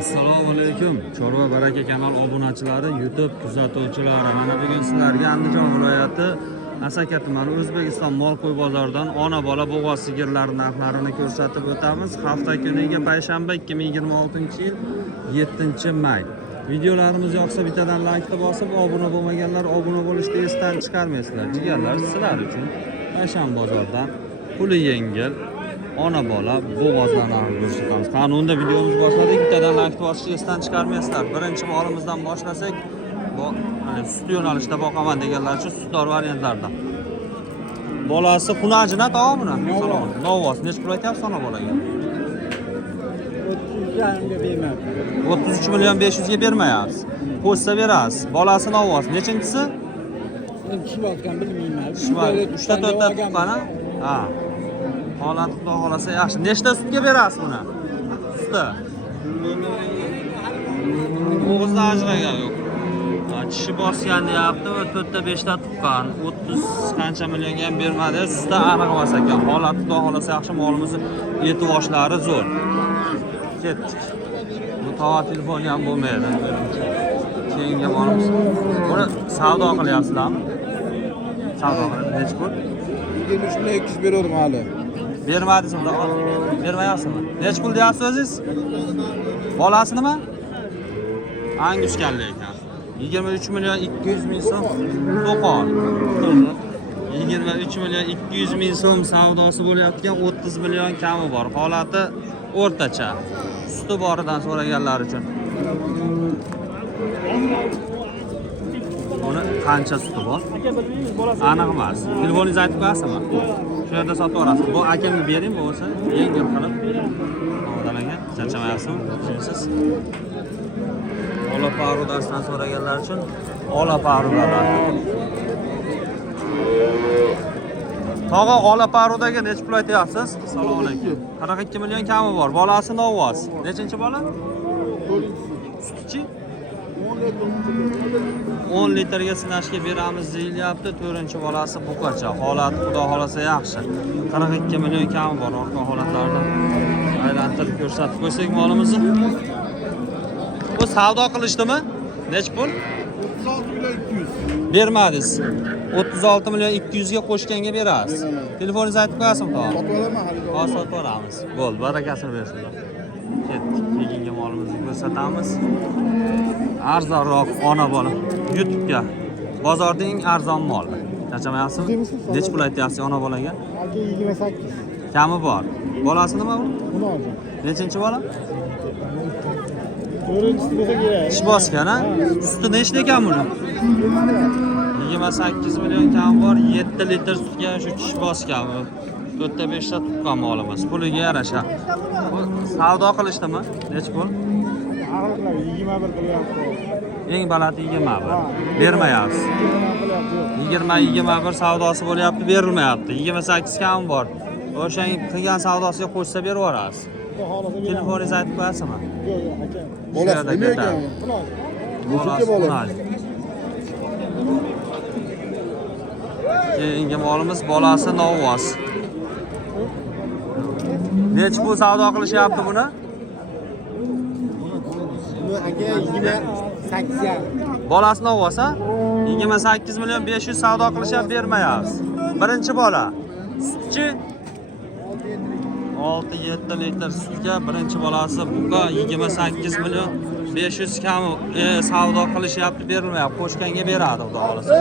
Assalomu alaykum. Chorva baraka kanal obunachilari, YouTube kuzatuvchilari. Mana bugun sizlarga Andijon viloyati Asaka tumani O'zbekiston mol qo'y bozoridan ona bola bo'g'oz sigirlar narxlarini ko'rsatib o'tamiz. Hafta kuniga payshanba 2026-yil 7-may. Videolarimiz yoqsa bittadan like bosib, obuna bo'lmaganlar obuna bo'lishni esdan chiqarmaysizlar. Jigarlar sizlar uchun payshanba bozordan puli yengil ona bola bo'g'ozlarni ko'rsatamiz. Qanunda videomiz boshladik. Bittadan like bosishni esdan chiqarmaysizlar. Birinchi molimizdan boshlasak, bu sut yo'nalishida boqaman deganlar uchun sutdor variantlardan. Bolasi xunajina tog'mi buni? Salom. Novvos nech pul aytyapsiz ona bolaga? 33 million 500 ga bermayapsiz. Qo'shsa berasiz. Bolasi novvos. Nechinchisi? Tushib bilmayman. 3 ta 4 ta tuqqani? Ha. Holat xudo xolasa yaxshi. Nechta sutga berasiz buni? Sutda. Bo'g'izda ajragan yo'q. Tishi bosgan deyapti va 4 ta 5 ta tuqqan. 30 qancha millionga ham bermadi. Sutda aniq emas ekan. Holat xudo xolasa yaxshi, molimizni eti boshlari zo'r. Ketdik. Bu tova telefoni ham bo'lmaydi. Keyingi molimiz. Buni savdo qilyapsizlarmi? Savdo qilib nech pul? 23 million 200 beraverdim hali. Bermadingizmi? Bermayapsizmi? Nech pul deyapsiz o'zingiz? Bolasi nima? Angushkanlik ekan. 23 million 200 ming so'm to'qon. 23 million 200 ming so'm savdosi bo'layotgan, 30 million kami bor. Holati o'rtacha. Suti boridan so'raganlar uchun. Buni qancha suti bor? Aniq emas. Telefoningizni aytib qo'yasizmi? Shu yerda sotib olasiz. Bu akamga bering bo'lsa, yengil qilib. Odalarga charchamayapsizmi? Tushunsiz? Ola parudasidan so'raganlar uchun ola parudalar. Tog'a ola parudaga nech pul aytyapsiz? Assalomu alaykum. 42 million kami bor. Bolasi novvos. Nechinchi bola? Sutchi? 10 litrga sinashga beramiz deyilyapti. 4-bolasi buqacha. Holati xudo xolasa yaxshi. 42 million kami bor orqa holatlarda. Aylantirib ko'rsatib qo'ysak molimizni. Bu savdo qilishdimi? Nech pul? 36 million 200. Bermadingiz. 36 million 200 ga qo'shganga berasiz. Telefoningizni aytib qo'yasizmi, tog'a? Sotib olaman hali. Hozir sotib olamiz. Bo'ldi, barakasini bersinlar. Ketdik. Keyingi molimizni ko'rsatamiz. Arzonroq ona bola. YouTube'ga bozorda eng arzon mol. Charchamayapsizmi? Nech pul aytyapsiz ona bolaga? Aka 28. Kami bor. Bolasi nima bu? Buni oldim. Nechinchi bola? 4-chi bo'lsa kerak. Tish bosgan, ha? Suti nechta ekan buni? 28 million kami bor, 7 litr sutga shu tish bosgan. 4 ta 5 ta tuqqan molimiz. Puliga yarasha. Bu savdo qilishdimi? Nech pul? Aqllar 21 qilyapti. Eng baland 21. Bermayapsiz. 20-21 savdosi bo'lyapti, berilmayapti. 28 kam bor. O'sha qilgan savdosiga qo'shsa berib yuborasiz. Telefoningizni aytib qo'yasizmi? Yo'q, aka. Bolasi nima ekan? Bolasi. Keyingi molimiz bolasi novvos. Nech pul savdo qilishyapti buni? Buni aka 28. Bolasi novvos, ha? 28 million 500 savdo qilishyapti, bermayapsiz. Birinchi bola. Sutchi 6-7 litr sutga birinchi bolasi buqa 28 million 500 kami savdo qilishyapti, berilmayapti. Qo'shganga beradi, xudo xolasa.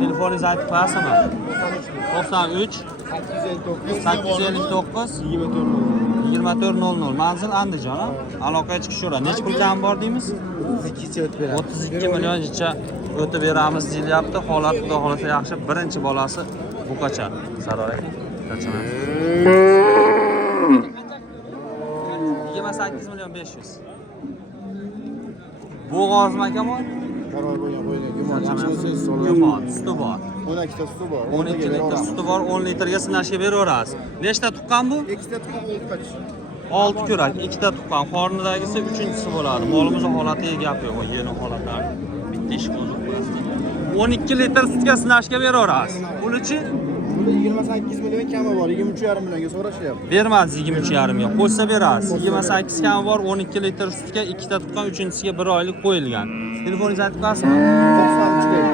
Telefoningizni aytib qo'yasizmi? 93 859 2400. Manzil Andijon, aloqaga chiqish yo'li. Nech pul kam bor deymiz? 32 millioncha o'tib beramiz deyilyapti. Holat xudo xolasa yaxshi. Birinchi bolasi buqacha. Saroy. 28 million 500. Bo'g'ozmi akamoy? Qaror bo'lgan qo'yiladi. Yomon, suti bor. 12 ta suti bor. 12 litr suti bor, 10 litrga sinashga beraverasiz. Nechta tuqqan bu? 2 ta tuqqan 6 ko'rak, 2 ta tuqqan. Qornidagisi 3-chisi bo'ladi. Molimizning holatiga gap yo'q, yeni holatlar. Bitta ish qo'yib qo'yasiz. 12 litr sutga sinashga beraverasiz. Pulichi Bunda 28 milyon kami bor, 23,5 millionga so'rashyapti. Bermadi 23,5 ga. Qo'ysa berasiz. 28 kami bor, 12 litr sutga ikkita tutgan, uchinchisiga 1 oylik qo'yilgan. Telefoningizni aytib berasizmi?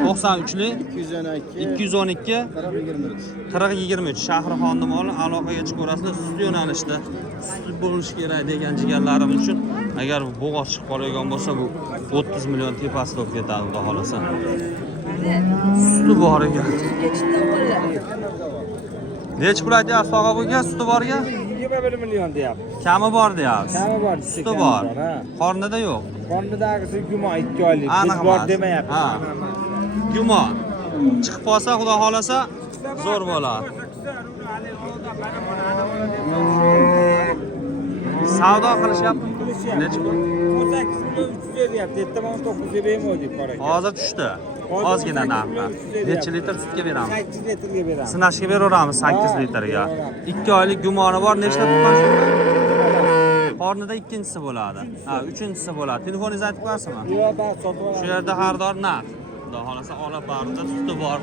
93lik 212 4023 Shahrixon nomli aloqaga chiqaverasizlar. Sut yo'nalishda sut bo'lishi kerak degan jigarlarimiz uchun agar bo'g'oz chiqib qoladigan bo'lsa bu 30 million tepasida bo'lib ketadi xudo xolasa. Suti bor ekan. Nech pul aytyapsiz tog'a bo'lgan suti borga? 21 million deyapti. Kami bor deyapsiz. Kami bor, Suti bor. Qornida yo'q. Qornidagisi gumon 2 oylik. Aniq Biz bor emas. demayapti. Ha. Gumon. Chiqib qolsa xudo xolasa zo'r bo'ladi. Savdo qilishyapti. Nech pul? 18 million 300 deyapti. Ertaman 900 bermaydi qora. Hozir tushdi. Ozgina narxi. Necha litr sutga beramiz? 8 litrga beramiz. Sinashga beraveramiz 8 litrga. 2 oylik gumoni bor. Nechta tuqqan shunda? Qornida ikkinchisi bo'ladi. Ha, uchinchisi bo'ladi. Telefoningizni aytib berasizmi? Yo'q, sotib Shu yerda xaridor narx. Xudo xolasa olib bordi, suti bor.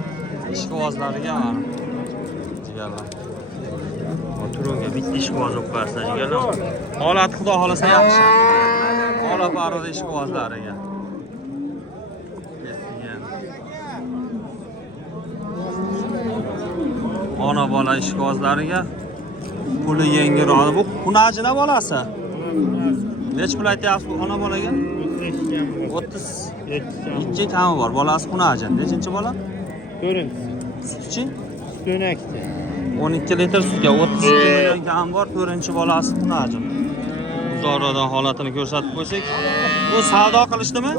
Ishqibozlariga mana. Jigarlar. Turunga bitta ishqiboz o'qib bersizlar jigarlar. Holati xudo xolasa yaxshi. Olib bordi ishqibozlariga. Ona bola ishqibozlariga puli yengilroq. Bu xunajina bolasi. Nech pul aytyapsiz bu ona bolaga? 32 kami bor. Bolasi xunajin. Nechinchi bola? 4-chi. Sutchi? Sut'nakchi. 12 litr sutga 32 million kami bor. 4-chi bolasi xunajin. Zo'rodan holatini ko'rsatib qo'ysak. Bu savdo qilishdimi?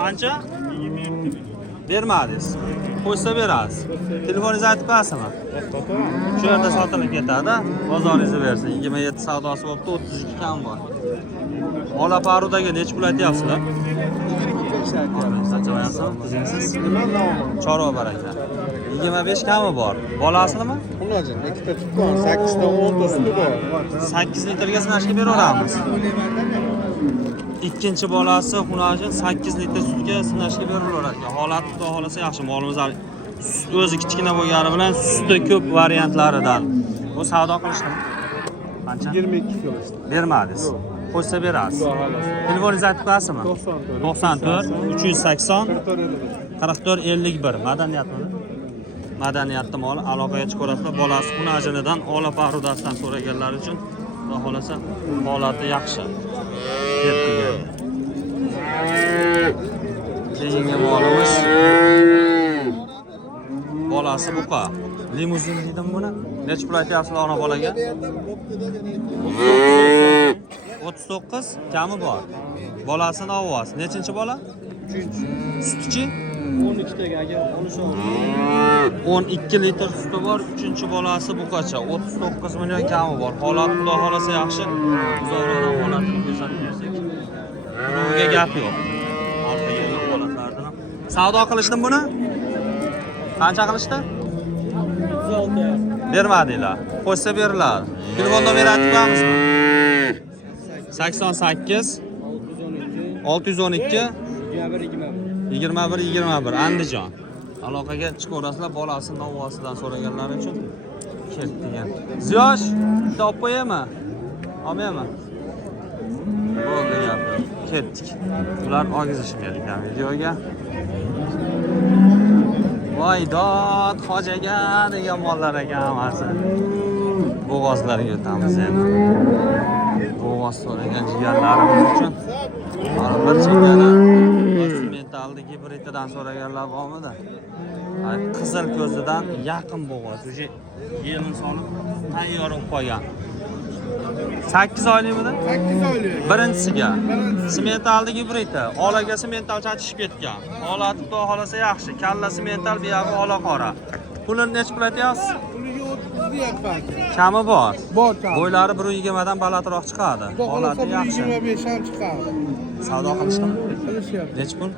Qancha? Bermadingiz. Qo'ysa berasiz. Telefoningizni aytib berasizmi? Shu yerda sotilib ketadi. Bozoringizni bersin. 27 savdosi bo'libdi, 32 kam bor. Ola parudagi nech pul aytyapsizlar? Qizinsiz. Chorva baraka. 25 kami bor. Bolasimi? Xulajin, ikkita tutgan, 8 ta 10 ta suti bor. 8 litrga sinashga beraveramiz. Ikkinchi bolasi xunajin 8 litr sutga sinashga berilaverar ekan. Holati xudo xolasa yaxshi. Molimiz o'zi kichkina bo'lgani bilan suti ko'p variantlaridan. Bu savdo qilishdimi? Qancha? 22 qilishdi. Bermadingiz. Qo'ysa berasiz. Telefoningizni aytib berasizmi? 94 380 44 51. Madaniyatmi? Madaniyatda moli aloqaga chiqarasizlar. Bolasi xunajinidan Ola parudasidan so'raganlar uchun xudo xolasa holati yaxshi. Ketdiga. Keyingi molimiz bolasi buqa. Limuzin dedim buni. Nech pul aytyapsizlar ona bolaga? 39 kami bor. Bolasini ovoz. Nechinchi bola? 3-chi. Sutchi? 12 taga aka, 12 litr suti bor. 3-chi bolasi buqacha. 39 million kami bor. Holati xudo xolasa yaxshi. Zo'rodan holatini ko'rsatib bersak. Bunga gap yo'q. Orqaga holatlardan. Savdo qilishdimi buni? Qancha qilishdi? 36. Bermadinglar. Qo'ysa beriladi. Telefon nomerini aytib beramizmi? 88 612 21 Andijon. Aloqaga chiqaverasizlar, bolasini novvosidan so'raganlar uchun ketdigan. Ziyosh, bitta olib qo'yaymi? Olmaymi? Bo'ldi gap. Ketdik. Ular og'izishmaydi ekan videoga. Voy dod hojaga degan mollar ekan hammasi. Bo'g'ozlarga o'tamiz endi. Bo'g'oz so'ragan jigarlarimiz uchun mana bir chekana metalli gibrididan so'raganlar bormidi? Qizil ko'zidan yaqin bo'g'oz. Uje yelin solib tayyor bo'lib qolgan. 8 oylikmidi? 8 oylik. Birinchisiga sementalli gibridi, olaga semental chachishib ketgan. Holati xudo xolasa yaxshi. Kalla semental, buyog'i ola qora. Pulini nech pul aytyapsiz? Puliga 30 deyapman. Kami bor. Bor kami. Bo'ylari 1.20 dan balandroq chiqadi. Holati yaxshi. 25 ham chiqadi. Savdo qilishdimi? Qilishyapti. Nech pul?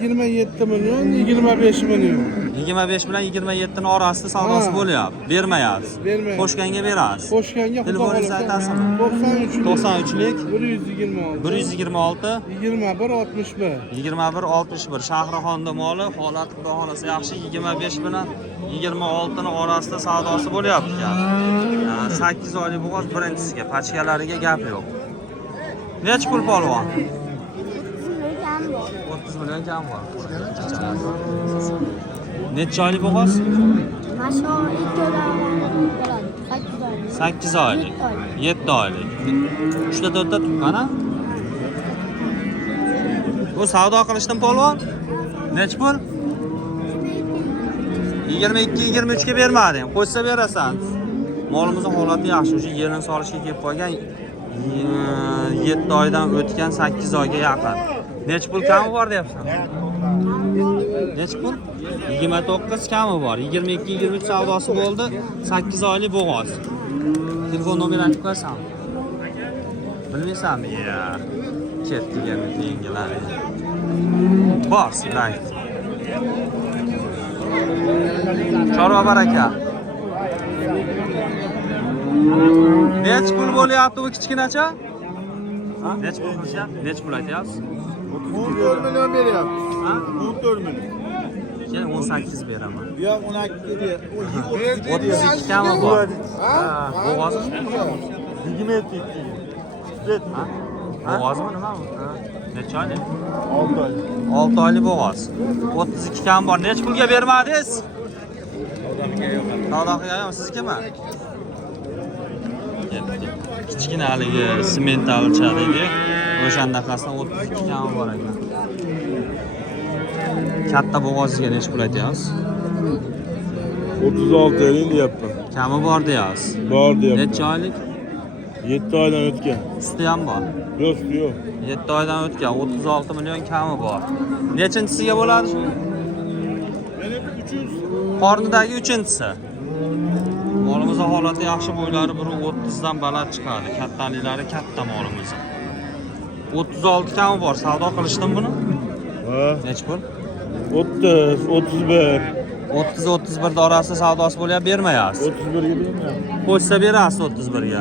27 million, 25 million. 25 bilan 27 ning orasida savdosi Ha. bo'lyapti. Bermayapsiz. Bermayapti. Qo'shganga berasiz. Qo'shganga Telefoningizni aytasizmi? 93 93lik 126 126 21 61. 21 61 Shahrixonda moli, holati xudo xolasa yaxshi. 25 bilan 26 ning orasida savdosi bo'lyapti ekan. 8 oylik bo'g'oz birinchisiga, pachkalariga gap yo'q. Nech pul polvon? 30 million kam bor. Necha oylik bo'g'oz? Masho 2 bo'ladi. 8 oylik. 7 oylik. 3 ta 4 ta tuqqana? Bu savdo qilishdan polvon? Nech pul? 22-23 ga bermading. Qo'ysa berasan. Molimizning holati yaxshi. O'sha yerini solishga kelib qolgan 7 oydan o'tgan 8 oyga yaqin. Nech pul kami bor deyapsan? Nech pul? 29 kami bor. 22-23 savdosi bo'ldi. 8 oylik bo'g'oz. Telefon nomerini aytib qo'ysanmi? Bilmaysanmi? Ya. Ketdi yengilari. Bor, layt. Chorva baraka. Nech pul bo'lyapti bu kichkinacha? Nech pul qilishyapti? Nech pul aytyapsiz? 14 million beryapti. Ha? 14 million. Keyin 18 beraman. Yo'q, 12 deydi. 32 kami bor. Ha? Bo'g'oz. 22. Ha? Bo'g'ozmi nima bu? Necha oylik? 6 oy. 6 oylik bo'g'oz. 32 kam bor. Nech pulga bermadingiz? Savdo qilganim sizkimi? Kichkina haligi sementalchadagi o'shandaqasidan 32 kam bor ekan. Katta bo'g'oziga nech pul aytyapsiz? 36 yil deyapman. Kami bor deyapsiz. Bor deyapman. Necha oylik? 7 oydan o'tgan. Suti ham bor. Yo'q, yo'q. 7 oydan o'tgan 36 million kami bor. Nechinchisiga bo'ladi shu? Yana 300. Qornidagi 3-chisi. Molimizning holati yaxshi, bo'ylari 1.30 dan baland chiqadi. Kattaliklari katta molimiz. 36 kami bor. Savdo qilishdim buni. Ha, Nech pul? 30, 31. 30-31 orasida savdosi bo'lyapti, bermayapsiz. 31 ga bermayman. Qo'ysa berasiz 31 ga.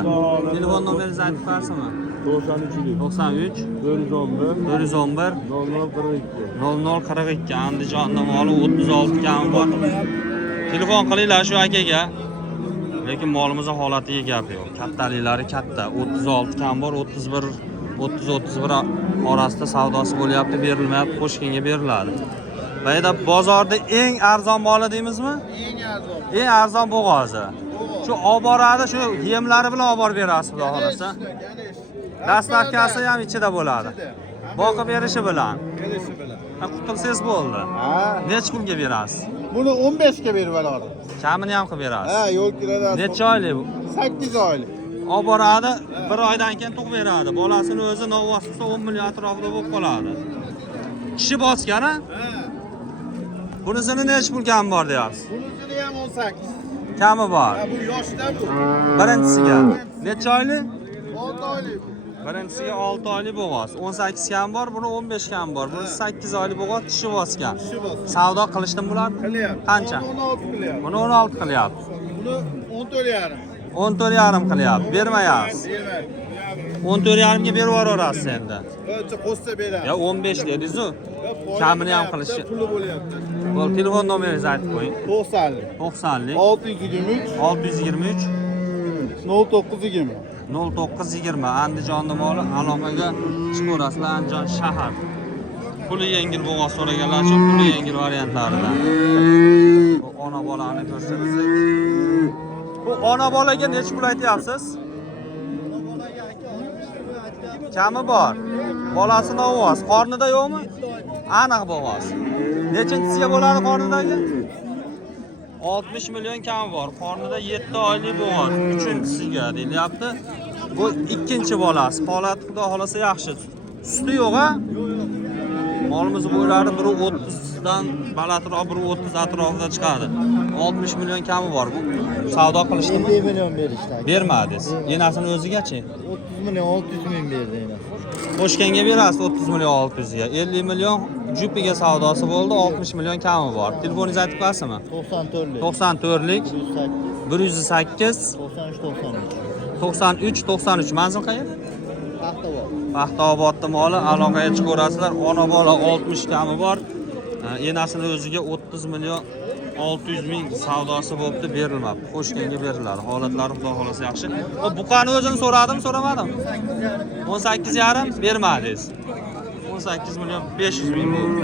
Telefon nomeringizni aytib bersizmi? 93 93 411 411 0042. 0042 Andijonda moli 36 kami bor. Telefon qilinglar shu akaga. Lekin molimizning holatiga gap yo'q. Kattaliklari katta. 36 kam bor, 30-31 orasida savdosi bo'lyapti, berilmayapti, qo'shganga beriladi. Bayda bozorda eng arzon moli deymizmi? Eng arzon. Eng arzon bo'g'ozi. Shu olib boradi, shu yemlari bilan olib borib berasiz, xudo xolasa. Dastlabkasi ham ichida bo'ladi. Boqib berishi bilan. Kelishi bilan. Qutulsangiz bo'ldi. Ha. Nech pulga berasiz? Buni 15 ga berib oladim. Kamini ham qilib berasiz. Ha, yo'l kiradi. Necha oylik bu? 8 oylik. Olib boradi, 1 oydan keyin tug'ib beradi. Bolasini o'zi novvosida 10 million atrofida bo'lib qoladi. Kishi bosgan, ha? Bunisini nech pul kam bor deyapsiz? Bunisini ham 18. Kami bor. Ha, bu yoshda bu. Birinchisiga necha oylik? 6 oylik. Birinchisiga 6 oylik bo'g'oz. 18 kam bor, buni 15 kam bor. Buni 8 oylik bo'g'oz tishi bosgan. Kishi bor. Savdo qilishdim bular? Qilyapti. Qancha? 16 qilyapti. Buni 16 qilyapti. Buni 14,5. 14,5 qilyapti. Bermayapsiz. Bermaydi. 14,5 ga berib yuborasiz endi. O'cha qo'shsa beradi. Ya 15 dedingiz-ku. Kamini ham qilishi. Puli bo'lyapti. Bo'l, telefon nomeringizni aytib qo'ying. 90lik. 90lik 623 623 0920. 0920 Andijonda moli, aloqaga chiqaverasizlar. Andijon shahar. Puli yengil bo'g'oz so'raganlar uchun puli yengil variantlaridan. Bu ona bolani ko'rsangiz. Bu ona bolaga nech pul aytyapsiz? Kami bor. Bolasi novvoz. Qornida yo'qmi? Aniq bo'g'oz. Nechinchisiga bo'ladi qornidagi? 60 million kami bor. Qornida 7 oylik bo'g'oz. 3-chisiga deyilyapti. Bu ikkinchi bolasi. Holati xudo xolasa yaxshi. Suti yo'q-a? Molimiz bo'ylari 1.30 dan balandroq, 1.30 atrofida chiqadi. 60 million kami bor bu. Savdo qilishdimi? 50 million berishdi. Bermadingiz. Enasini o'zigachi? 30 million 600 ming berdi enas. Qo'shganga berasiz 30 million 600 ga. 50 million jupiga savdosi bo'ldi, 60 million kami bor. Telefoningizni aytib qo'yasizmi? 94'lik. 94lik 108. 108 93 93 manzil qayerda? Paxtavod. Paxtaobodda moli, aloqaga chiqaverasizlar. Ona bola 60 kami bor. Enasini o'ziga 30 million 600 ming savdosi bo'libdi, berilmabdi. Qo'shganga beriladi. Holatlari xudo xolasa yaxshi. Buqani o'zini so'radim, so'ramadim. 18,5 bermadingiz. 18 million 500 ming bo'ldi.